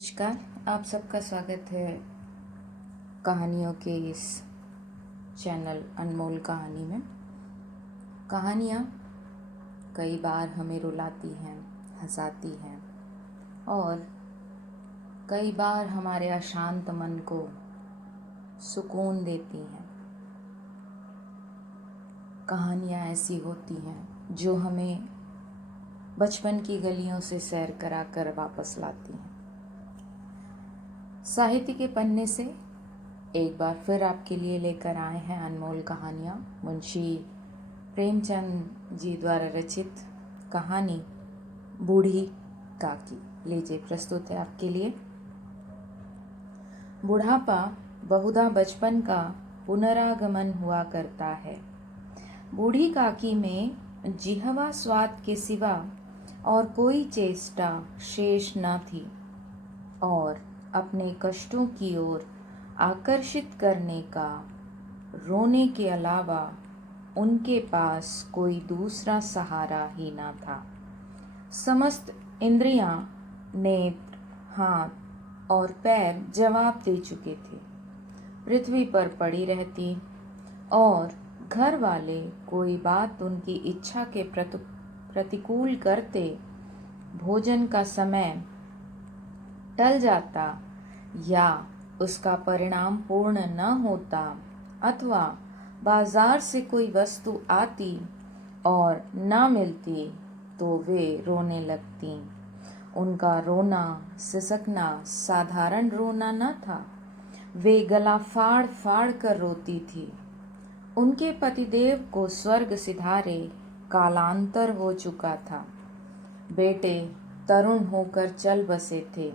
नमस्कार। आप सबका स्वागत है कहानियों के इस चैनल अनमोल कहानी में। कहानियाँ कई बार हमें रुलाती हैं, हंसाती हैं और कई बार हमारे अशांत मन को सुकून देती हैं। कहानियाँ ऐसी होती हैं जो हमें बचपन की गलियों से सैर करा कर वापस लाती हैं। साहित्य के पन्ने से एक बार फिर आपके लिए लेकर आए हैं अनमोल कहानियाँ। मुंशी प्रेमचंद जी द्वारा रचित कहानी बूढ़ी काकी। लीजिए, प्रस्तुत है आपके लिए। बुढ़ापा बहुधा बचपन का पुनरागमन हुआ करता है। बूढ़ी काकी में जिह्वा स्वाद के सिवा और कोई चेष्टा शेष न थी और अपने कष्टों की ओर आकर्षित करने का रोने के अलावा उनके पास कोई दूसरा सहारा ही न था। समस्त इंद्रियां, नेत्र, हाथ और पैर जवाब दे चुके थे। पृथ्वी पर पड़ी रहती और घर वाले कोई बात उनकी इच्छा के प्रतिकूल करते, भोजन का समय टल जाता या उसका परिणाम पूर्ण न होता अथवा बाजार से कोई वस्तु आती और न मिलती तो वे रोने लगती। उनका रोना सिसकना साधारण रोना न था, वे गला फाड़ फाड़ कर रोती थी। उनके पतिदेव को स्वर्ग सिधारे कालांतर हो चुका था। बेटे तरुण होकर चल बसे थे।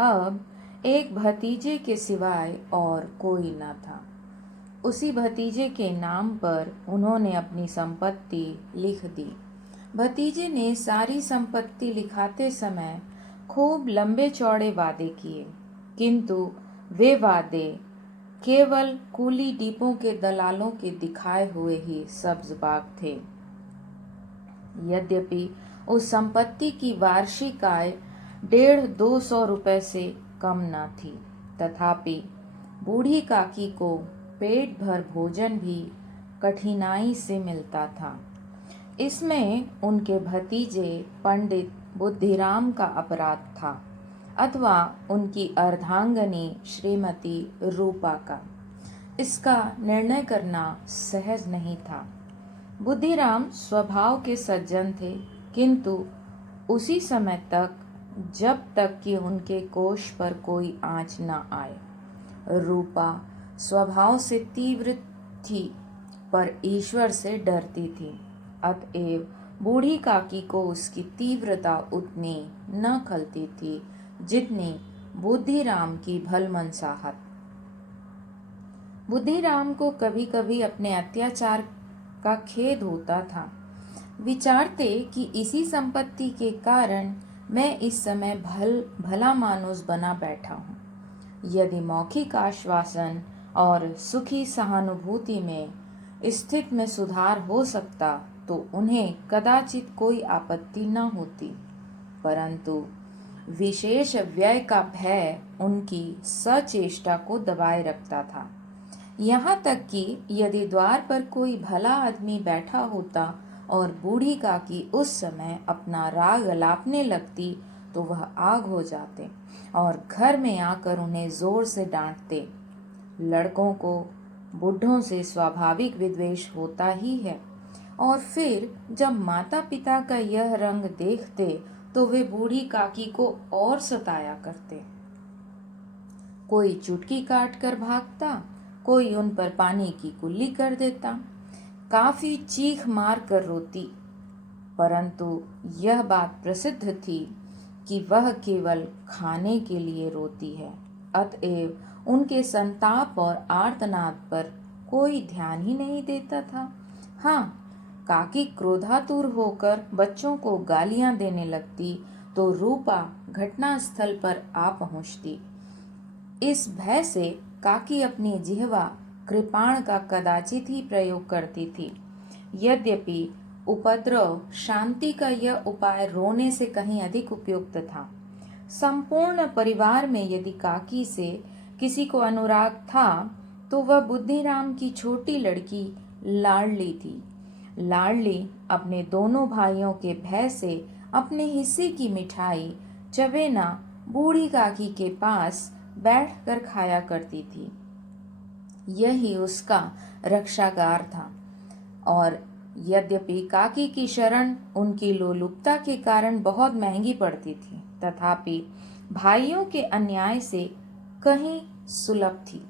अब एक भतीजे के सिवाय और कोई न था। उसी भतीजे के नाम पर उन्होंने अपनी संपत्ति लिख दी। भतीजे ने सारी संपत्ति लिखाते समय खूब लंबे चौड़े वादे किए, किंतु वे वादे केवल कूली डिपों के दलालों के दिखाए हुए ही सब्ज बाग थे। यद्यपि उस संपत्ति की वार्षिक आय 150-200 रुपए से कम न थी, तथापि बूढ़ी काकी को पेट भर भोजन भी कठिनाई से मिलता था। इसमें उनके भतीजे पंडित बुद्धिराम का अपराध था अथवा उनकी अर्धांगनी श्रीमती रूपा का। इसका निर्णय करना सहज नहीं था। बुद्धिराम स्वभाव के सज्जन थे, किंतु उसी समय तक जब तक कि उनके कोष पर कोई आँच न आए। रूपा स्वभाव से तीव्र थी पर ईश्वर से डरती थी, अतएव बूढ़ी काकी को उसकी तीव्रता उतनी न खलती थी जितनी बुद्धिराम की भलमनसाहत। बुद्धिराम को कभी कभी अपने अत्याचार का खेद होता था। विचारते कि इसी संपत्ति के कारण मैं इस समय भला मानुस बना बैठा हूँ। यदि मौखिक आश्वासन और सुखी सहानुभूति में स्थिति में सुधार हो सकता तो उन्हें कदाचित कोई आपत्ति न होती, परंतु विशेष व्यय का भय उनकी सचेष्टा को दबाए रखता था। यहाँ तक कि यदि द्वार पर कोई भला आदमी बैठा होता और बूढ़ी काकी उस समय अपना राग अलापने लगती तो वह आग हो जाते और घर में आकर उन्हें जोर से डांटते। लड़कों को बूढ़ों से स्वाभाविक विद्वेष होता ही है और फिर जब माता पिता का यह रंग देखते तो वे बूढ़ी काकी को और सताया करते। कोई चुटकी काट कर भागता, कोई उन पर पानी की कुल्ली कर देता, काफी चीख मार कर रोती, परंतु यह बात प्रसिद्ध थी कि वह केवल खाने के लिए रोती है, अतएव उनके संताप और आर्तनाद पर कोई ध्यान ही नहीं देता था। हाँ, काकी क्रोधातुर होकर बच्चों को गालियां देने लगती तो रूपा घटनास्थल पर आ पहुंचती। इस भय से काकी अपनी जिह्वा कृपाण का कदाचित ही प्रयोग करती थी। यद्यपि उपद्रव शांति का यह उपाय रोने से कहीं अधिक उपयुक्त था। संपूर्ण परिवार में यदि काकी से किसी को अनुराग था तो वह बुद्धिराम की छोटी लड़की लाडली थी। लाडली अपने दोनों भाइयों के भय से अपने हिस्से की मिठाई चवेना बूढ़ी काकी के पास बैठकर खाया करती थी। यही उसका रक्षागार था। और यद्यपि काकी की शरण उनकी लोलुपता के कारण बहुत महंगी पड़ती थी, तथापि भाइयों के अन्याय से कहीं सुलभ थी।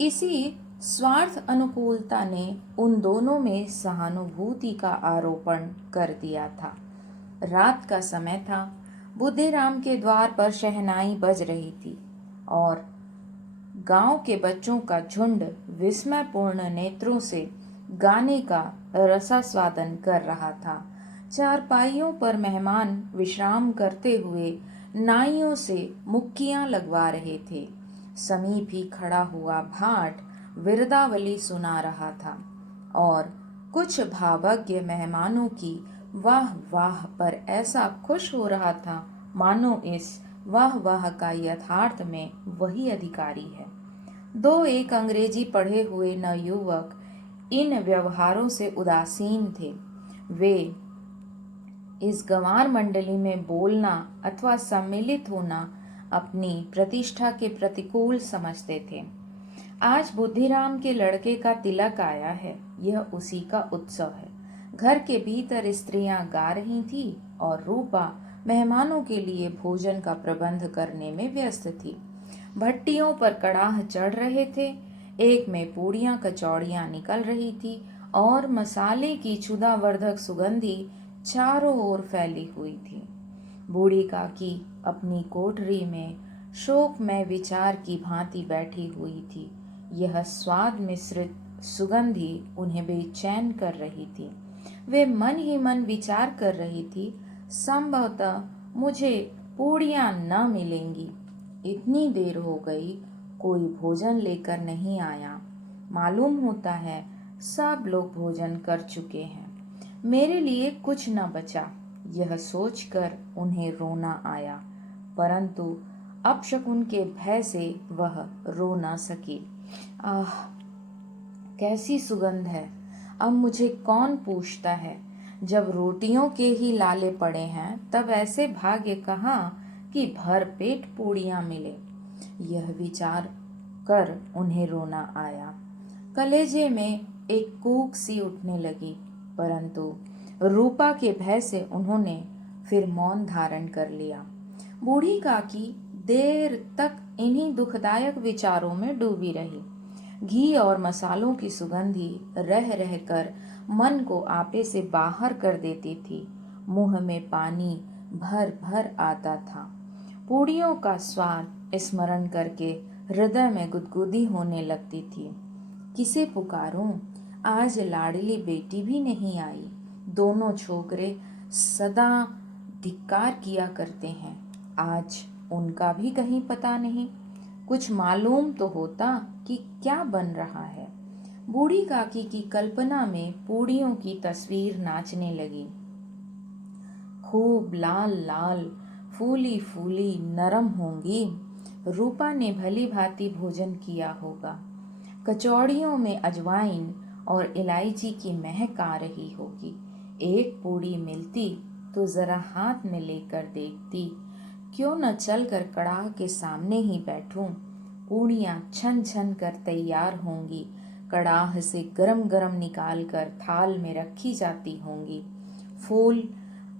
इसी स्वार्थ अनुकूलता ने उन दोनों में सहानुभूति का आरोपण कर दिया था। रात का समय था। बुद्धिराम के द्वार पर शहनाई बज रही थी और गांव के बच्चों का झुंड विस्मयपूर्ण नेत्रों से गाने का रसास्वादन कर रहा था। चारपाइयों पर मेहमान विश्राम करते हुए नाइयों से मुक्कियां लगवा रहे थे। समीप ही खड़ा हुआ भाट विरदावली सुना रहा था और कुछ भावज्ञ मेहमानों की वाह वाह पर ऐसा खुश हो रहा था मानो इस वाह वाह का यथार्थ में वही अधिकारी है। दो एक अंग्रेजी पढ़े हुए नवयुवक इन व्यवहारों से उदासीन थे। वे इस गंवार मंडली में बोलना अथवा सम्मिलित होना अपनी प्रतिष्ठा के प्रतिकूल समझते थे। आज बुद्धिराम के लड़के का तिलक आया है, यह उसी का उत्सव है। घर के भीतर स्त्रियां गा रही थी और रूपा मेहमानों के लिए भोजन का प्रबंध करने में व्यस्त थी। भट्टियों पर कड़ाह चढ़ रहे थे, एक में पूड़ियां कचौड़ियां निकल रही थी और मसाले की क्षुधावर्धक सुगंधी चारों ओर फैली हुई थी। बूढ़ी काकी अपनी कोठरी में शोकमय विचार की भांति बैठी हुई थी। यह स्वाद मिश्रित सुगंधी उन्हें बेचैन कर रही थी। वे मन ही मन विचार कर रही थी, संभवतः मुझे पूड़ियां न मिलेंगी। इतनी देर हो गई, कोई भोजन लेकर नहीं आया। मालूम होता है सब लोग भोजन कर चुके हैं, मेरे लिए कुछ न बचा। यह सोचकर उन्हें रोना आया, परंतु अपशकुन के भय से वह रो न सकी। आह, कैसी सुगंध है! अब मुझे कौन पूछता है? जब रोटियों के ही लाले पड़े हैं तब ऐसे भाग्य कहाँ कि भर पेट पूड़ियां मिले। यह विचार कर उन्हें रोना आया। कलेजे में एक कूक सी उठने लगी, परंतु रूपा के भय से उन्होंने फिर मौन धारण कर लिया। बूढ़ी काकी देर तक इन्हीं दुखदायक विचारों में डूबी रही। घी और मसालों की सुगंधी रह रहकर मन को आपे से बाहर कर देती थी। मुंह में पानी भर भर आता था। पूड़ियों का स्वाद स्मरण करके हृदय में गुदगुदी होने लगती थी। किसे पुकारूं? आज लाडली बेटी भी नहीं आई। दोनों छोकरे सदा धिक्कार किया करते हैं, आज उनका भी कहीं पता नहीं। कुछ मालूम तो होता कि क्या बन रहा है। बूढ़ी काकी की कल्पना में पूड़ियों की तस्वीर नाचने लगी। खूब लाल लाल, फूली फूली, नरम होंगी। रूपा ने भली भांति भोजन किया होगा। कचौड़ियों में अजवाइन और इलायची की महक आ रही होगी। एक पूड़ी मिलती तो जरा हाथ में लेकर देखती। क्यों न चलकर कड़ाह के सामने ही बैठूं। पूड़ियां छन छन कर तैयार होंगी। कड़ाह से गरम गरम निकाल कर थाल में रखी जाती होंगी। फूल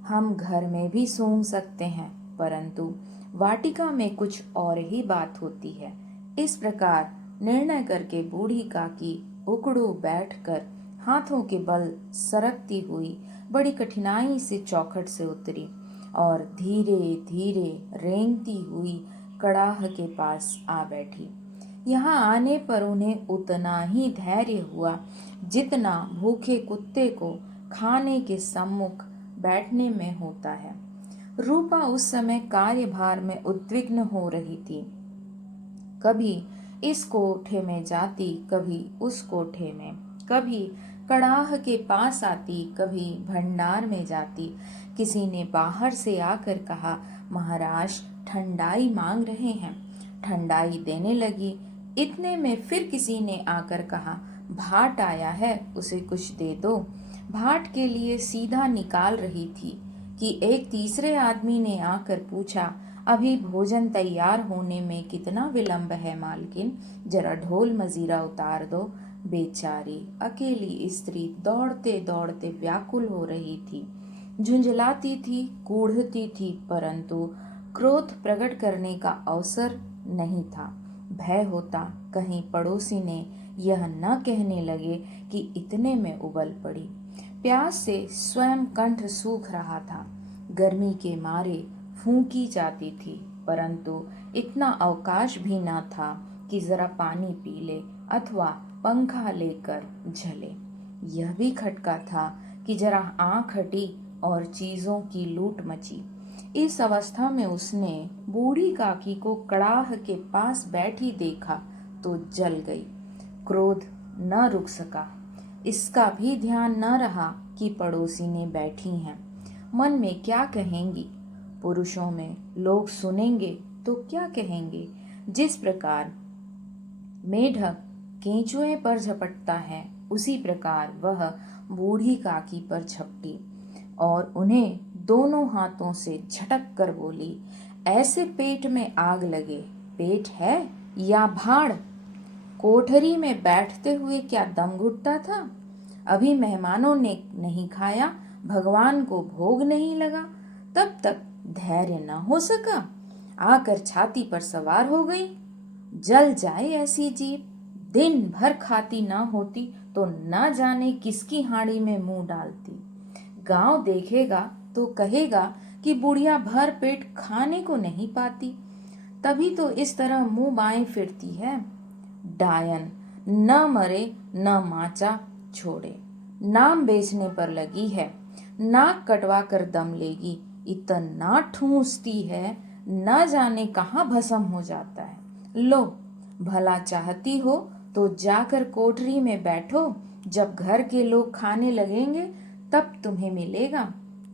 हम घर में भी सूंघ सकते हैं, परंतु वाटिका में कुछ और ही बात होती है। इस प्रकार निर्णय करके बूढ़ी काकी उकड़ू बैठकर हाथों के बल सरकती हुई बड़ी कठिनाई से चौखट से उतरी और धीरे धीरे रेंगती हुई कड़ाह के पास आ बैठी। यहाँ आने पर उन्हें उतना ही धैर्य हुआ जितना भूखे कुत्ते को खाने के सम्मुख बैठने में होता है। रूपा उस समय कार्यभार में उद्विग्न हो रही थी। कभी इस कोठे में जाती, कभी उस कोठे में, कभी कड़ाह के पास आती, कभी भंडार में जाती। किसी ने बाहर से आकर कहा, महाराज ठंडाई मांग रहे हैं। ठंडाई देने लगी। इतने में फिर किसी ने आकर कहा, भाट आया है, उसे कुछ दे दो। भाट के लिए सीधा निकाल रही थी कि एक तीसरे आदमी ने आकर पूछा, अभी भोजन तैयार होने में कितना विलंब है मालकिन, जरा ढोल मजीरा उतार दो। बेचारी अकेली स्त्री दौड़ते दौड़ते व्याकुल हो रही थी, झुंझलाती थी, कूढ़ती थी, परंतु क्रोध प्रकट करने का अवसर नहीं था। भय होता कहीं पड़ोसी ने यह न कहने लगे कि इतने में उबल पड़ी। प्यास से स्वयं कंठ सूख रहा था, गर्मी के मारे फूंकी जाती थी, परंतु इतना अवकाश भी न था कि जरा पानी पी ले अथवा पंखा लेकर झले। यह भी खटका था कि जरा आंख हटी और चीजों की लूट मची। इस अवस्था में उसने बूढ़ी काकी को कड़ाह के पास बैठी देखा तो जल गई। क्रोध न रुक सका। इसका भी ध्यान न रहा कि पड़ोसी ने बैठी हैं। मन में क्या कहेंगी, पुरुषों में लोग सुनेंगे तो क्या कहेंगे। जिस प्रकार मेढक केंचुए पर झपटता है, उसी प्रकार वह बूढ़ी काकी पर झपटी और उन्हें दोनों हाथों से झटक कर बोली, ऐसे पेट में आग लगे, पेट है या भाड़? कोठरी में बैठते हुए क्या दम घुटता था? अभी मेहमानों ने नहीं खाया, भगवान को भोग नहीं लगा, तब तक धैर्य न हो सका, आकर छाती पर सवार हो गई। जल जाए ऐसी जीभ, दिन भर खाती न होती तो न जाने किसकी हांडी में मुंह डालती। गांव देखेगा तो कहेगा कि बुढ़िया भर पेट खाने को नहीं पाती, तभी तो इस तरह मुंह बाएं फिरती है। डायन, न मरे न माचा छोड़े, नाम बेचने पर लगी है, नाक कटवा कर दम लेगी, इतना ठूंसती है, न जाने कहाँ भस्म हो जाता है। लो, भला चाहती हो तो जाकर कोठरी में बैठो, जब घर के लोग खाने लगेंगे तब तुम्हें मिलेगा।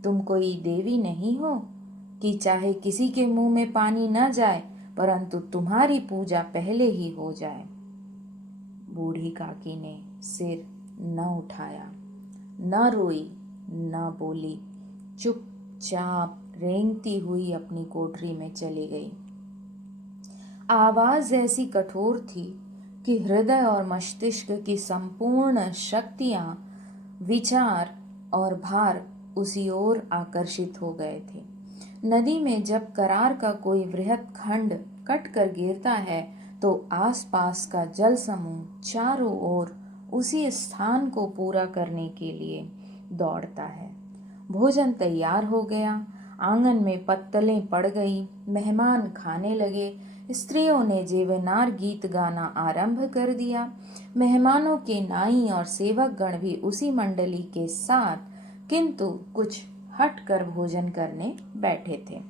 तुम कोई देवी नहीं हो कि चाहे किसी के मुंह में पानी न जाए, परंतु तुम्हारी पूजा पहले ही हो जाए। बूढ़ी काकी ने सिर न उठाया, न रोई, न बोली, चुपचाप रेंगती हुई अपनी कोठरी में चली गई। आवाज ऐसी कठोर थी कि हृदय और मस्तिष्क की संपूर्ण शक्तियां, विचार और भार उसी ओर आकर्षित हो गए थे। नदी में जब करार का कोई वृहत खंड कट कर गिरता है तो आसपास का जल समूह चारों ओर उसी स्थान को पूरा करने के लिए दौड़ता है। भोजन तैयार हो गया, आंगन में पत्तलें पड़ गई, मेहमान खाने लगे, स्त्रियों ने जेवनार गीत गाना आरंभ कर दिया। मेहमानों के नाई और सेवक गण भी उसी मंडली के साथ किंतु कुछ हट कर भोजन करने बैठे थे,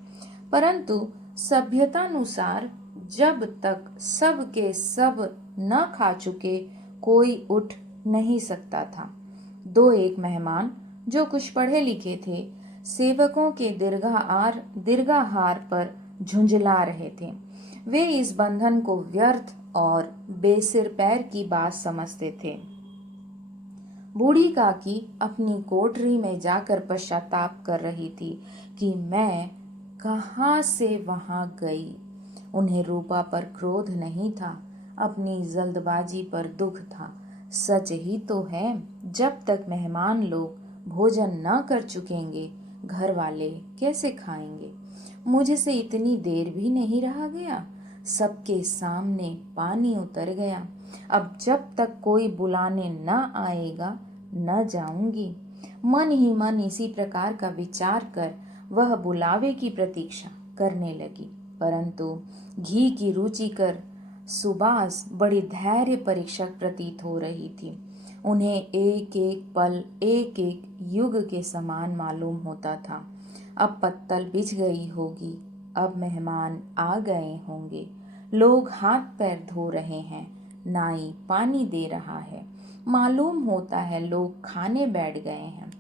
परंतु सभ्यतानुसार जब तक सब के सब न खा चुके कोई उठ नहीं सकता था। दो एक मेहमान जो कुछ पढ़े लिखे थे, सेवकों के दीर्घाहार पर झुंझला रहे थे। वे इस बंधन को व्यर्थ और बेसिर पैर की बात समझते थे। बूढ़ी काकी अपनी कोठरी में जाकर पश्चाताप कर रही थी कि मैं कहाँ से वहां गई। उन्हें रूपा पर क्रोध नहीं था, अपनी जल्दबाजी पर दुख था। सच ही तो है, जब तक मेहमान लोग भोजन न कर चुकेंगे, घर वाले कैसे खाएंगे। मुझसे इतनी देर भी नहीं रहा गया, सबके सामने पानी उतर गया। अब जब तक कोई बुलाने न आएगा न जाऊंगी। मन ही मन इसी प्रकार का विचार कर वह बुलावे की प्रतीक्षा करने लगी, परंतु घी की रुचिकर सुबास बड़ी धैर्य परीक्षक प्रतीत हो रही थी। उन्हें एक एक पल एक एक युग के समान मालूम होता था। अब पत्तल बिछ गई होगी, अब मेहमान आ गए होंगे, लोग हाथ पैर धो रहे हैं, नाई पानी दे रहा है, मालूम होता है लोग खाने बैठ गए हैं,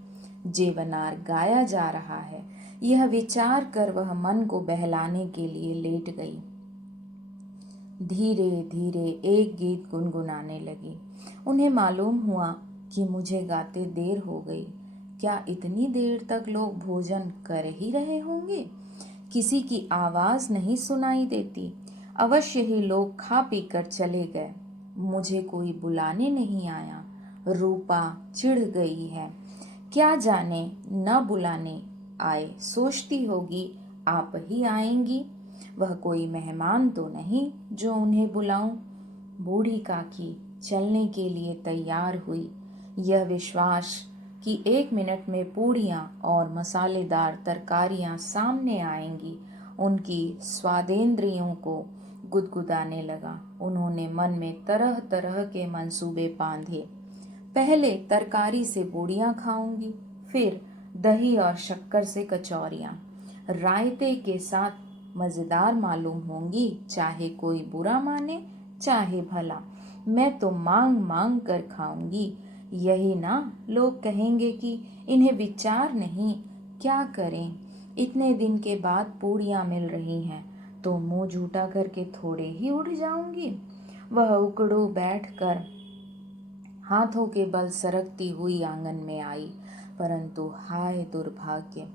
जेवनार गाया जा रहा है, यह विचार कर वह मन को बहलाने के लिए लेट गई। धीरे धीरे एक गीत गुनगुनाने लगी। उन्हें मालूम हुआ कि मुझे गाते देर हो गई। क्या इतनी देर तक लोग भोजन कर ही रहे होंगे? किसी की आवाज नहीं सुनाई देती। अवश्य ही लोग खा पी कर चले गए। मुझे कोई बुलाने नहीं आया। रूपा चिढ़ गई है। क्या जाने न बुलाने आए, सोचती होगी आप ही आएंगी। वह कोई मेहमान तो नहीं जो उन्हें बुलाऊं। बूढ़ी काकी चलने के लिए तैयार हुई, यह विश्वास कि 1 मिनट में पूड़ियाँ और मसालेदार तरकारियाँ सामने आएंगी उनकी स्वादेंद्रियों को गुदगुदाने लगा। उन्होंने मन में तरह तरह के मंसूबे बांधे। पहले तरकारी से पूड़ियाँ खाऊंगी, फिर दही और शक्कर से कचौरियाँ, रायते के साथ मज़ेदार मालूम होंगी, चाहे कोई बुरा माने चाहे भला। मैं तो मांग मांग कर खाऊंगी। यही ना लोग कहेंगे कि इन्हें विचार नहीं, क्या करें। इतने दिन के बाद पूड़ियाँ मिल रही हैं तो मुंह झूठा करके थोड़े ही उड़ जाऊंगी। वह उकड़ू बैठकर हाथों के बल सरकती हुई आंगन में आई, परंतु हाय दुर्भाग्य,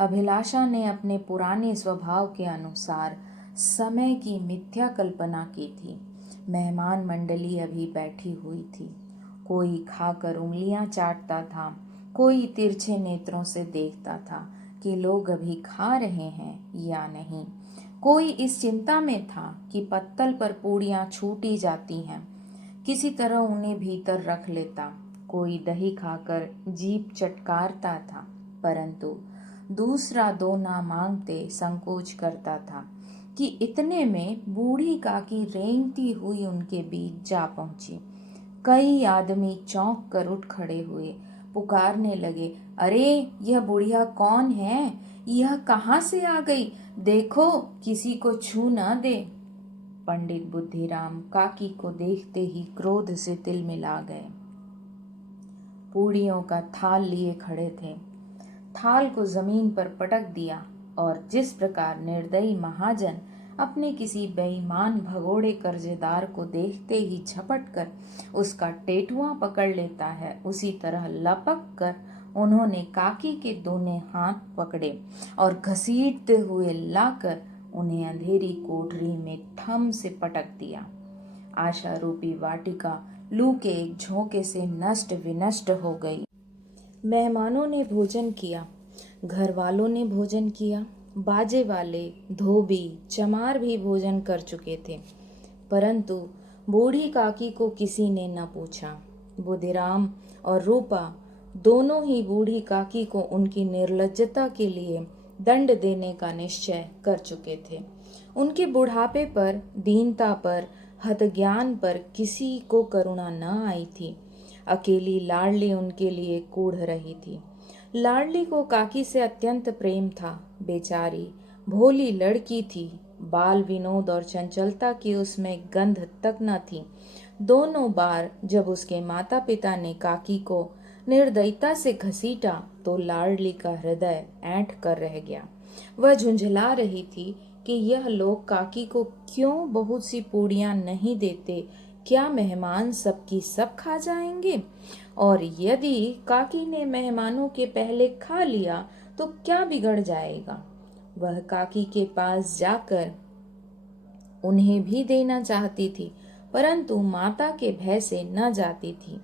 अभिलाषा ने अपने पुराने स्वभाव के अनुसार समय की मिथ्या कल्पना की थी। मेहमान मंडली अभी बैठी हुई थी। कोई खाकर उंगलियां चाटता था, कोई तिरछे नेत्रों से देखता था कि लोग अभी खा रहे हैं या नहीं। कोई इस चिंता में था कि पत्तल पर पूड़ियां छूटी जाती हैं, किसी तरह उन्हें भीतर रख लेता। कोई दही खाकर जीभ चटकारता था, परंतु दूसरा दो ना मांगते संकोच करता था कि इतने में बूढ़ी काकी रेंगती हुई उनके बीच जा पहुंची। कई आदमी चौंक कर उठ खड़े हुए, पुकारने लगे, अरे यह बुढ़िया कौन है? यह कहाँ से आ गई? देखो किसी को छू न दे। पंडित बुद्धिराम काकी को देखते ही क्रोध से तिलमिला गए। पूड़ियों का थाल लिए खड़े थे। थाल को जमीन पर पटक दिया और जिस प्रकार निर्दयी महाजन अपने किसी बेईमान भगोड़े कर्जदार को देखते ही झपट कर उसका टेटुआ पकड़ लेता है, उसी तरह लपक कर उन्होंने काकी के दोनों हाथ पकड़े और घसीटते हुए लाकर उन्हें अंधेरी कोठरी में ठम से पटक दिया। आशा रूपी वाटिका लू के एक झोंके से नष्ट विनष्ट हो गई। मेहमानों ने भोजन किया, घर वालों ने भोजन किया, बाजे वाले, धोबी, चमार भी भोजन कर चुके थे, परंतु बूढ़ी काकी को किसी ने न पूछा। बुद्धिराम और रूपा दोनों ही बूढ़ी काकी को उनकी निर्लज्जता के लिए दंड देने का निश्चय कर चुके थे। उनके बुढ़ापे पर, दीनता पर, हतज्ञान पर किसी को करुणा न आई थी। अकेली लाडली उनके लिए कूढ़ रही थी। लाडली को काकी से अत्यंत प्रेम था। बेचारी भोली लड़की थी, बाल विनोद और चंचलता की उसमें गंध तक न थी। दोनों बार जब उसके माता पिता ने काकी को निर्दयता से घसीटा तो लाडली का हृदय ऐंठ कर रह गया। वह झुंझला रही थी कि यह लोग काकी को क्यों बहुत सी पूड़ियां नहीं देते, क्या मेहमान सबकी सब खा जाएंगे? और यदि काकी ने मेहमानों के पहले खा लिया तो क्या बिगड़ जाएगा? वह काकी के पास जाकर उन्हें भी देना चाहती थी, परंतु माता के भय से न जाती थी।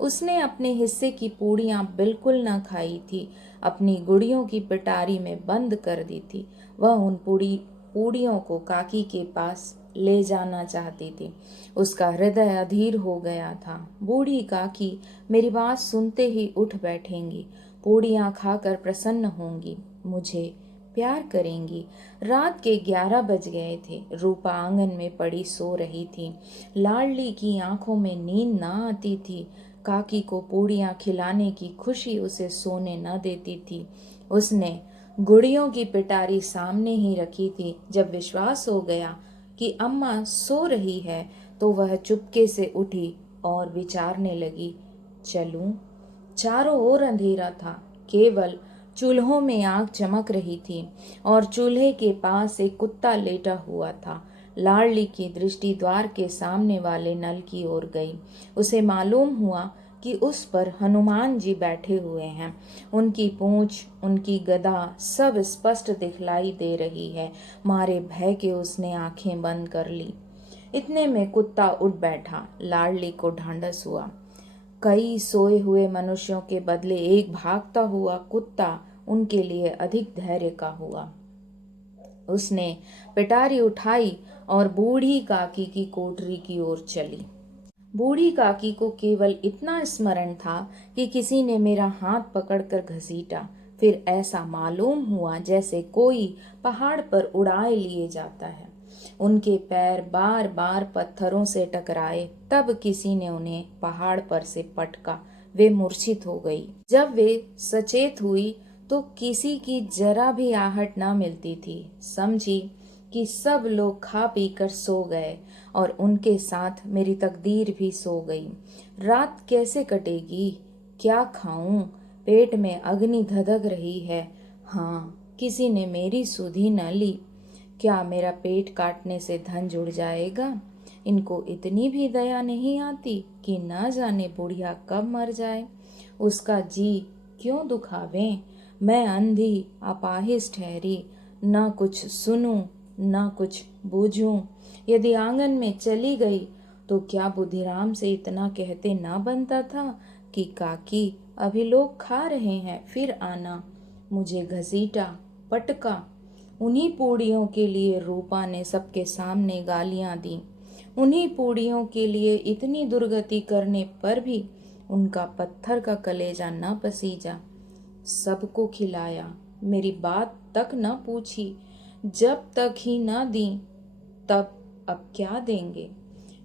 उसने अपने हिस्से की पूड़ियां बिल्कुल न खाई थी, अपनी गुड़ियों की पिटारी में बंद कर दी थी। वह उन पूड़ियों को काकी के पास ले जाना चाहती थी। उसका हृदय अधीर हो गया था। बूढ़ी काकी मेरी बात सुनते ही उठ बैठेंगी, पूड़ियां खाकर प्रसन्न होंगी, मुझे प्यार करेंगी। रात के 11 बज गए थे। रूपा आंगन में पड़ी सो रही थी। लाडली की आंखों में नींद न आती थी। काकी को पूड़ियां खिलाने की खुशी उसे सोने न देती थी। उसने गुड़ियों की पिटारी सामने ही रखी थी। जब विश्वास हो गया कि अम्मा सो रही है तो वह चुपके से उठी और विचारने लगी, चलूं? चारों ओर अंधेरा था, केवल चूल्हों में आग चमक रही थी और चूल्हे के पास एक कुत्ता लेटा हुआ था। लाडली की दृष्टि द्वार के सामने वाले नल की ओर गई। उसे मालूम हुआ कि उस पर हनुमान जी बैठे हुए हैं। उनकी पूंछ, उनकी गदा सब स्पष्ट दिखलाई दे रही है। मारे भय के उसने आंखें बंद कर ली। इतने में कुत्ता उठ बैठा। लाडली को ढांढस हुआ। कई सोए हुए मनुष्यों के बदले एक भागता हुआ कुत्ता उनके लिए अधिक धैर्य का हुआ। उसने पिटारी उठाई और बूढ़ी काकी की कोठरी की ओर चली। बूढ़ी काकी को केवल इतना स्मरण था कि किसी ने मेरा हाथ पकड़कर घसीटा। फिर ऐसा मालूम हुआ जैसे कोई पहाड़ पर उड़ाए लिए जाता है। उनके पैर बार बार पत्थरों से टकराए। तब किसी ने उन्हें पहाड़ पर से पटका। वे मूर्छित हो गई। जब वे सचेत हुई तो किसी की जरा भी आहट न मिलती थी। समझी कि सब लोग खा पी कर सो गए और उनके साथ मेरी तकदीर भी सो गई। रात कैसे कटेगी, क्या खाऊं? पेट में अग्नि धधक रही है। हाँ, किसी ने मेरी सुधि न ली। क्या मेरा पेट काटने से धन जुड़ जाएगा? इनको इतनी भी दया नहीं आती कि न जाने बुढ़िया कब मर जाए। उसका जी क्यों दुखावें? मैं अंधी अपाहिज ठहरी, न कुछ सुनूं न कुछ बूझूं। यदि आंगन में चली गई तो क्या बुद्धिराम से इतना कहते ना बनता था कि काकी अभी लोग खा रहे हैं, फिर आना। मुझे घसीटा, पटका। उन्हीं पूड़ियों के लिए रूपा ने सबके सामने गालियां दी। उन्हीं पूड़ियों के लिए इतनी दुर्गति करने पर भी उनका पत्थर का कलेजा न पसीजा। सबको खिलाया, मेरी बात तक न पूछी। जब तक ही न दी तब अब क्या देंगे?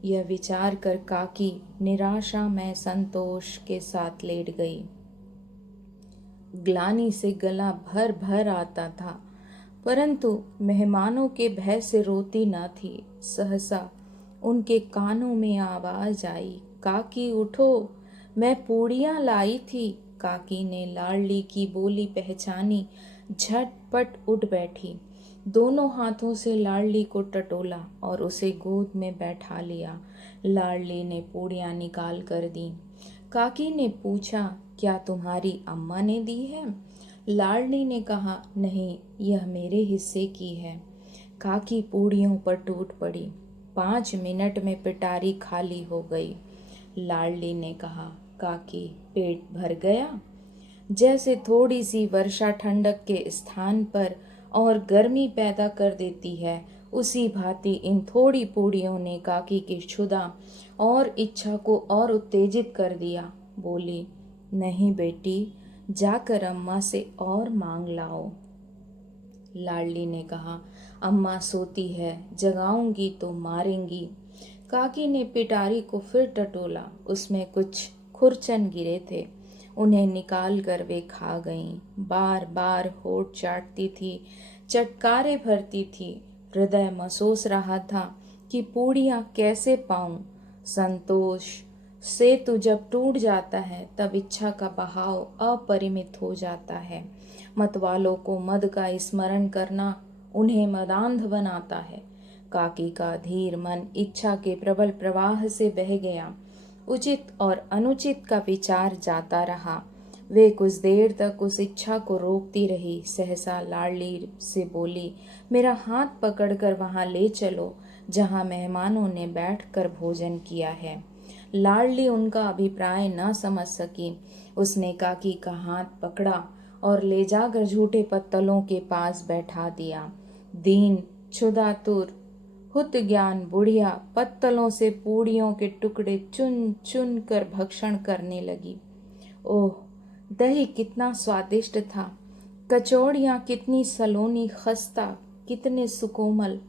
यह विचार कर काकी निराशा में संतोष के साथ लेट गई। ग्लानि से गला भर भर आता था, परंतु मेहमानों के भय से रोती न थी। सहसा उनके कानों में आवाज आई, काकी उठो, मैं पूड़ियां लाई थी। काकी ने लाडली की बोली पहचानी, झटपट उठ बैठी। दोनों हाथों से लाडली को टटोला और उसे गोद में बैठा लिया। लाडली ने पूड़ियां निकाल कर दी। काकी ने पूछा, क्या तुम्हारी अम्मा ने दी है? लाडली ने कहा, नहीं, यह मेरे हिस्से की है। काकी पूड़ियों पर टूट पड़ी। 5 मिनट में पिटारी खाली हो गई। लाडली ने कहा, काकी पेट भर गया? जैसे थोड़ी सी वर्षा ठंडक के स्थान पर और गर्मी पैदा कर देती है, उसी भांति इन थोड़ी पूड़ियों ने काकी की क्षुधा और इच्छा को और उत्तेजित कर दिया। बोली, नहीं बेटी, जाकर अम्मा से और मांग लाओ। लाडली ने कहा, अम्मा सोती है, जगाऊंगी तो मारेंगी। काकी ने पिटारी को फिर टटोला। उसमें कुछ खुरचन गिरे थे। उन्हें निकाल कर वे खा गईं। बार बार होठ चाटती थी, चटकारे भरती थी। हृदय महसूस रहा था कि पूड़ियां कैसे पाऊं। संतोष सेतु जब टूट जाता है तब इच्छा का बहाव अपरिमित हो जाता है। मतवालों को मद का स्मरण करना उन्हें मदांध बनाता है। काकी का धीर मन इच्छा के प्रबल प्रवाह से बह गया। उचित और अनुचित का विचार जाता रहा। वे कुछ देर तक उस इच्छा को रोकती रही। सहसा लाडली से बोली, मेरा हाथ पकड़कर वहां ले चलो जहां मेहमानों ने बैठकर भोजन किया है। लाडली उनका अभिप्राय न समझ सकी। उसने काकी का हाथ पकड़ा और ले जाकर झूठे पत्तलों के पास बैठा दिया। दीन, क्षुधातुर, हुत ज्ञान बुढ़िया पत्तलों से पूड़ियों के टुकड़े चुन चुन कर भक्षण करने लगी। ओह, दही कितना स्वादिष्ट था, कचौड़ियाँ कितनी सलोनी, खस्ता कितने सुकोमल।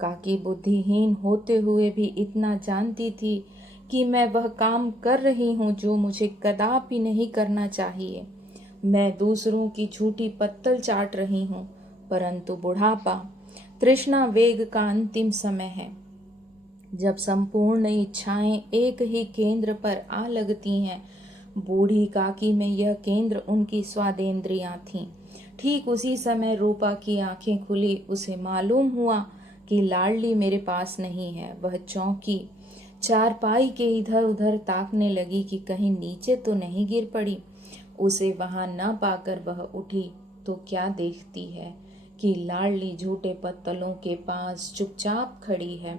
काकी बुद्धिहीन होते हुए भी इतना जानती थी कि मैं वह काम कर रही हूँ जो मुझे कदापि नहीं करना चाहिए। मैं दूसरों की झूठी पत्तल चाट रही हूँ, परंतु बुढ़ापा, तृष्णा वेग का अंतिम समय है। जब संपूर्ण इच्छाएं एक ही केंद्र पर आ लगती हैं। बूढ़ी काकी में यह केंद्र उनकी स्वादेंद्रियां थीं। ठीक उसी समय रूपा की आंखें खुली। उसे मालूम हुआ कि लाडली मेरे पास नहीं है। वह चौंकी, चारपाई के इधर उधर ताकने लगी कि कहीं नीचे तो नहीं गिर पड़ी। उसे वहां न पाकर वह उठी तो क्या देखती है कि लाडली झूठे पत्तलों के पास चुपचाप खड़ी है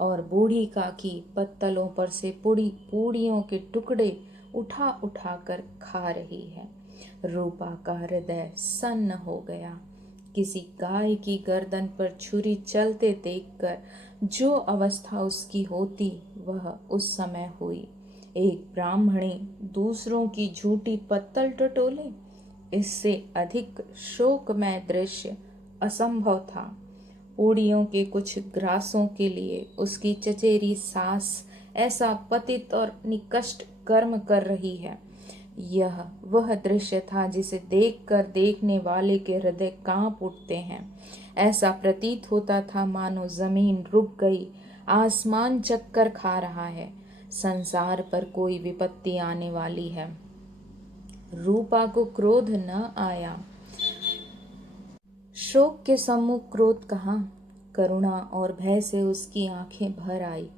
और बूढ़ी काकी पत्तलों पर से पूड़ियों के टुकड़े उठा उठा कर खा रही है। रूपा का हृदय सन्न हो गया। किसी गाय की गर्दन पर छुरी चलते देखकर जो अवस्था उसकी होती वह उस समय हुई। एक ब्राह्मणी दूसरों की झूठी पत्तल टटोले, इससे अधिक शोकमय दृश्य असंभव था। पूड़ियों के कुछ ग्रासों के लिए उसकी चचेरी सास ऐसा पतित और निकृष्ट कर्म कर रही है। यह वह दृश्य था जिसे देखकर देखने वाले के हृदय कांप उठते हैं। ऐसा प्रतीत होता था मानो जमीन रुक गई, आसमान चक्कर खा रहा है, संसार पर कोई विपत्ति आने वाली है। रूपा को क्रोध न आया। शोक के सम्मुख क्रोध कहाँ, करुणा और भय से उसकी आंखें भर आई।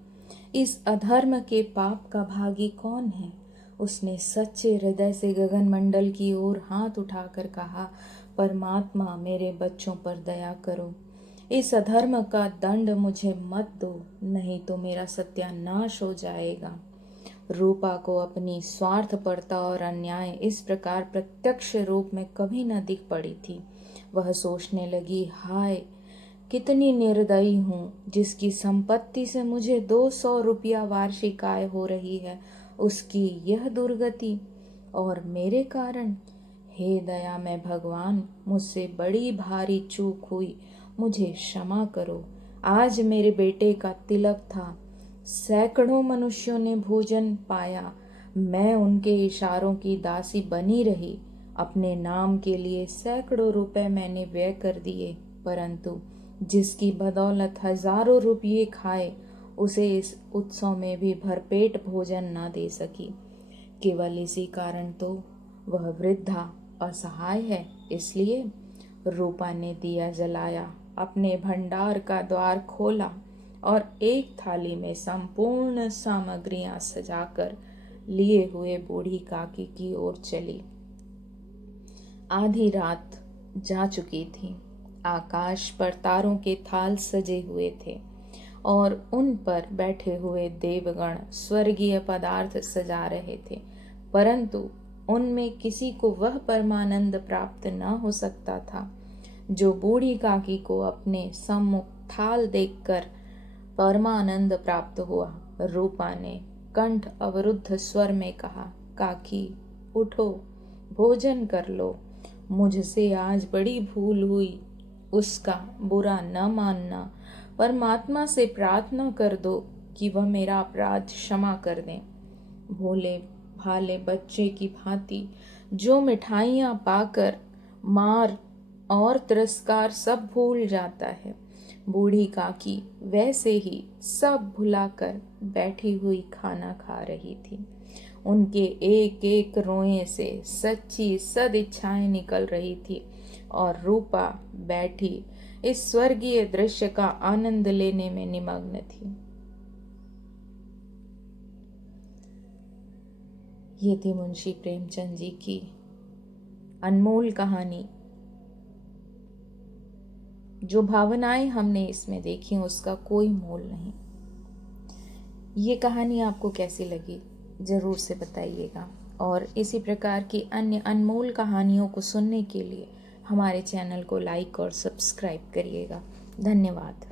इस अधर्म के पाप का भागी कौन है? उसने सच्चे हृदय से गगन मंडल की ओर हाथ उठाकर कहा, परमात्मा मेरे बच्चों पर दया करो। इस अधर्म का दंड मुझे मत दो, नहीं तो मेरा सत्यानाश हो जाएगा। रूपा को अपनी स्वार्थपरता और अन्याय इस प्रकार प्रत्यक्ष रूप में कभी न दिख पड़ी थी। वह सोचने लगी, हाय कितनी निर्दयी हूँ, जिसकी संपत्ति से मुझे 200 रुपया वार्षिक आय हो रही है, उसकी यह दुर्गति और मेरे कारण। हे दया में भगवान, मुझसे बड़ी भारी चूक हुई, मुझे क्षमा करो। आज मेरे बेटे का तिलक था, सैकड़ों मनुष्यों ने भोजन पाया, मैं उनके इशारों की दासी बनी रही। अपने नाम के लिए सैकड़ों रुपए मैंने व्यय कर दिए, परंतु जिसकी बदौलत हजारों रुपये खाए, उसे इस उत्सव में भी भरपेट भोजन न दे सकी। केवल इसी कारण तो वह वृद्धा असहाय है। इसलिए रूपा ने दिया जलाया, अपने भंडार का द्वार खोला और एक थाली में संपूर्ण सामग्रियां सजाकर लिए हुए बूढ़ी काकी की ओर चली। आधी रात जा चुकी थी। आकाश पर तारों के थाल सजे हुए थे और उन पर बैठे हुए देवगण स्वर्गीय पदार्थ सजा रहे थे, परंतु उनमें किसी को वह परमानंद प्राप्त न हो सकता था जो बूढ़ी काकी को अपने सम्मुख थाल देखकर परमानंद प्राप्त हुआ। रूपा ने कंठ अवरुद्ध स्वर में कहा, काकी उठो, भोजन कर लो। मुझसे आज बड़ी भूल हुई, उसका बुरा न मानना। परमात्मा से प्रार्थना कर दो कि वह मेरा अपराध क्षमा कर दें। भोले भाले बच्चे की भांति जो मिठाइयाँ पाकर मार और तिरस्कार सब भूल जाता है, बूढ़ी काकी वैसे ही सब भुलाकर बैठी हुई खाना खा रही थी। उनके एक एक रोए से सच्ची सदिच्छाएं निकल रही थी और रूपा बैठी इस स्वर्गीय दृश्य का आनंद लेने में निमग्न थी। ये थी मुंशी प्रेमचंद जी की अनमोल कहानी। जो भावनाएं हमने इसमें देखी उसका कोई मोल नहीं। ये कहानी आपको कैसी लगी जरूर से बताइएगा और इसी प्रकार की अन्य अनमोल कहानियों को सुनने के लिए हमारे चैनल को लाइक और सब्सक्राइब करिएगा। धन्यवाद।